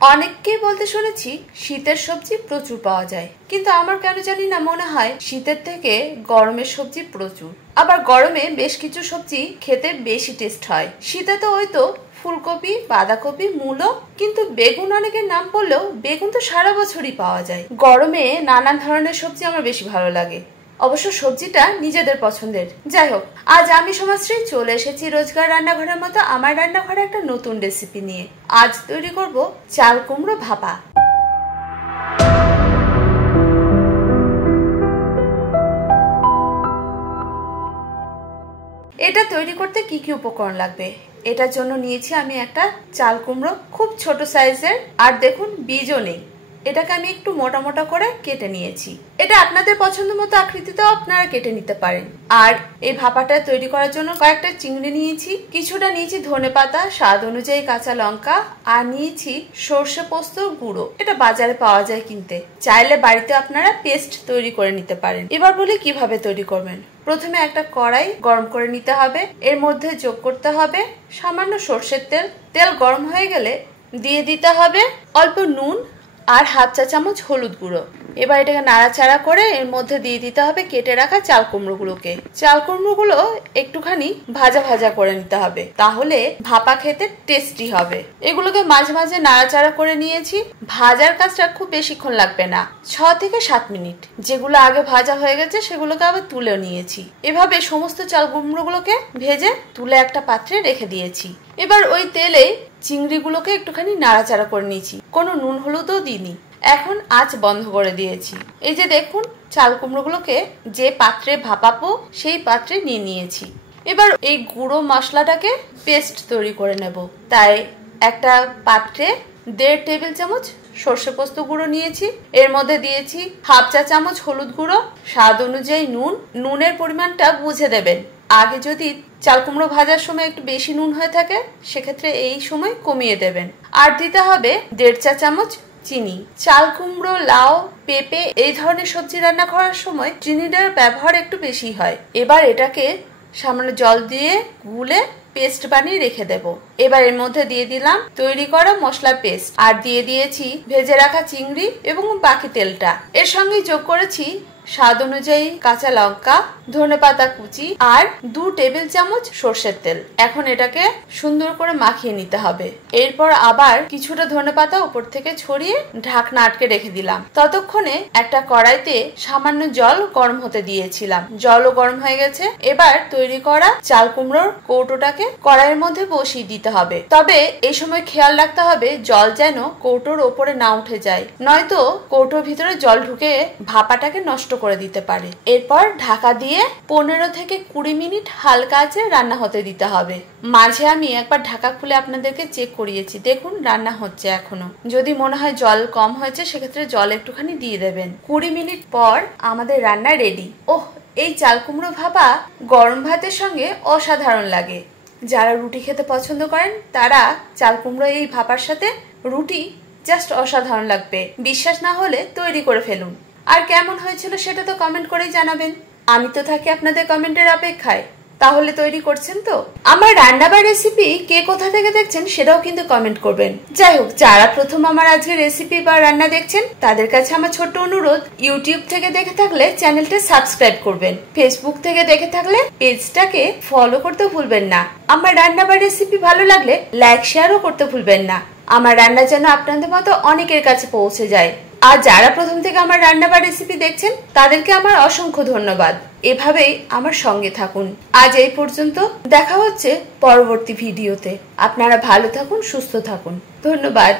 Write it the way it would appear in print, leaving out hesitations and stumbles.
অনেককেই বলতে শুনেছি শীতের সবজি প্রচুর পাওয়া যায়, কিন্তু আমার কেন জানি না মনে হয় শীতের থেকে গরমের সবজি প্রচুর। আবার গরমে বেশ কিছু সবজি খেতে বেশি টেস্ট হয়। শীতে তো ওই তো ফুলকপি, বাঁধাকপি, মূলো, কিন্তু বেগুন অনেকের নাম বললেও বেগুন তো সারা বছরই পাওয়া যায়। গরমে নানান ধরনের সবজি আমার বেশি ভালো লাগে, অবশ্য সবজিটা নিজেদের পছন্দের। যাই হোক, আজ আমি সমাজশ্রী চলে এসেছি রোজকার রান্নাঘরের মতো আমার রান্নাঘরে একটা নতুন রেসিপি নিয়ে। আজ তৈরি করব চাল কুমড়ো ভাপা। এটা তৈরি করতে কি কি উপকরণ লাগবে? এটার জন্য নিয়েছি আমি একটা চাল কুমড়ো, খুব ছোট সাইজের, আর দেখুন বীজও নেই। এটাকে আমি একটু মোটা মোটা করে কেটে নিয়েছি। এটা আপনাদের পছন্দ মতো আকৃতিতেও আপনারা কেটে নিতে পারেন। আর এই ভাপাটা তৈরি করার জন্য কয়েকটা চিংড়ি নিয়েছি, কিছুটা নিয়েছি ধনেপাতা, স্বাদ অনুযায়ী কাঁচা লঙ্কা, আর নিয়েছি সর্ষে পোস্ত গুঁড়ো। এটা বাজারে পাওয়া যায় কিনতে, চাইলে বাড়িতে আপনারা পেস্ট তৈরি করে নিতে পারেন। এবার বলি কিভাবে তৈরি করবেন। প্রথমে একটা কড়াই গরম করে নিতে হবে, এর মধ্যে যোগ করতে হবে সামান্য সর্ষের তেল। তেল গরম হয়ে গেলে দিয়ে দিতে হবে অল্প নুন আর হাফ চা চামচ হলুদ গুঁড়ো। এবার এটাকে নাড়াচাড়া করে এর মধ্যে দিয়ে দিতে হবে কেটে রাখা চাল কুমড়োগুলোকে। চাল কুমড়োগুলো একটুখানি ভাজা ভাজা করে নিতে হবে, তাহলে ভাপা খেতে টেস্টি হবে। এগুলোকে মাঝে মাঝে নাড়াচাড়া করে নিয়েছি। ভাজার কাজটা খুব বেশিক্ষণ লাগবে না, 6 থেকে 7 মিনিট। যেগুলো আগে ভাজা হয়ে গেছে সেগুলোকে আবার তুলে নিয়েছি। এভাবে সমস্ত চাল কুমড়োগুলোকে ভেজে তুলে একটা পাত্রে রেখে দিয়েছি। এবার ওই তেলে চিংড়িগুলোকে একটুখানি নাড়াচাড়া করে নিয়েছি, কোনো নুন হলুদও দিইনি। এখন আঁচ বন্ধ করে দিয়েছি। এই যে দেখুন, চাল কুমড়োগুলোকে যে পাত্রে ভাপাবো সেই পাত্রে নিয়ে নিয়েছি। এবার এই গুঁড়ো মশলাটাকে পেস্ট তৈরি করে নেব। তাই একটা পাত্রে 1.5 টেবিল চামচ সর্ষে পোস্ত গুঁড়ো নিয়েছি, এর মধ্যে দিয়েছি হাফ চা চামচ হলুদ গুঁড়ো, স্বাদ অনুযায়ী নুন। নুনের পরিমাণটা বুঝে দেবেন। আগে যদি চাল কুমড়ো ভাজার সময় একটু বেশি নুন হয়ে থাকে সেক্ষেত্রে এই সময় কমিয়ে দেবেন। আর দিতে হবে 1.5 চা চামচ চিনি। চাল কুমড়ো, লাউ, পেঁপে এই ধরনের সবজি রান্না করার সময় চিনিটার ব্যবহার একটু বেশি হয়। এবার এটাকে সামান্য জল দিয়ে গুলে পেস্ট বানিয়ে রেখে দেব। এবার এর মধ্যে দিয়ে দিলাম তৈরি করা মশলা পেস্ট, আর দিয়ে দিয়েছি ভেজে রাখা চিংড়ি এবং বাকি তেলটা। এর সঙ্গে যোগ করেছি স্বাদ অনুযায়ী কাঁচা লঙ্কা, ধনেপাতা কুচি আর 2 টেবিল চামচ সর্ষের তেল। এখন এটাকে সুন্দর করে মাখিয়ে নিতে হবে। এরপর আবার কিছুটা ধনেপাতা উপর থেকে ছড়িয়ে ঢাকনা আটকে রেখে দিলাম। ততক্ষণে একটা কড়াইতে সামান্য জল গরম হতে দিয়েছিলাম, জলও গরম হয়ে গেছে। এবার তৈরি করা চাল কুমড়োর কৌটোটাকে কড়াইয়ের মধ্যে বসিয়ে দিতে হবে। তবে এই সময় খেয়াল রাখতে হবে জল যেন কৌটোর ওপরে না উঠে যায়, নয়তো কৌটোর ভিতরে জল ঢুকে ভাপাটাকে নষ্ট করে দিতে পারে। এরপর ঢাকা দিয়ে 15 থেকে 20 মিনিট হালকা আঁচে রান্না হতে দিতে হবে। মাঝে আমি একবার ঢাকা খুলে আপনাদেরকে চেক করিয়েছি, দেখুন রান্না হচ্ছে এখনো। যদি মনে হয় জল কম হয়েছে সেক্ষেত্রে জল একটুখানি দিয়ে দেবেন। 20 মিনিট পর আমাদের রান্না রেডি। ওহ, এই চাল কুমড়ো ভাপা গরম ভাতের সঙ্গে অসাধারণ লাগে। যারা রুটি খেতে পছন্দ করেন তারা চাল কুমড়ো এই ভাপার সাথে রুটি জাস্ট অসাধারণ লাগবে। বিশ্বাস না হলে তৈরি করে ফেলুন। আর কেমন হয়েছিল সেটা তো কমেন্ট করেই জানাবেন। আমি তো থাকি আপনাদের কমেন্টের অপেক্ষায়। তাহলে তৈরি করছেন তো? আমার রান্না বা রেসিপি কে কোথা থেকে দেখছেন সেটাও কিন্তু কমেন্ট করবেন। যাই হোক, যারা প্রথম আমার আজকে রেসিপি বা রান্না দেখছেন তাদের কাছে আমার ছোট্ট অনুরোধ, ইউটিউব থেকে দেখে থাকলে চ্যানেলটা সাবস্ক্রাইব করবেন, ফেসবুক থেকে দেখে থাকলে পেজটাকে ফলো করতে ভুলবেন না। আমার রান্না বা রেসিপি ভালো লাগলে লাইক শেয়ারও করতে ভুলবেন না। আমার রান্না যেন আপনাদের মতো অনেকের কাছে পৌঁছে যায়। আর যারা প্রথম থেকে আমার রান্না বা রেসিপি দেখছেন তাদেরকে আমার অসংখ্য ধন্যবাদ। এভাবেই আমার সঙ্গে থাকুন। আজ এই পর্যন্ত, দেখা হচ্ছে পরবর্তী ভিডিওতে। আপনারা ভালো থাকুন, সুস্থ থাকুন। ধন্যবাদ।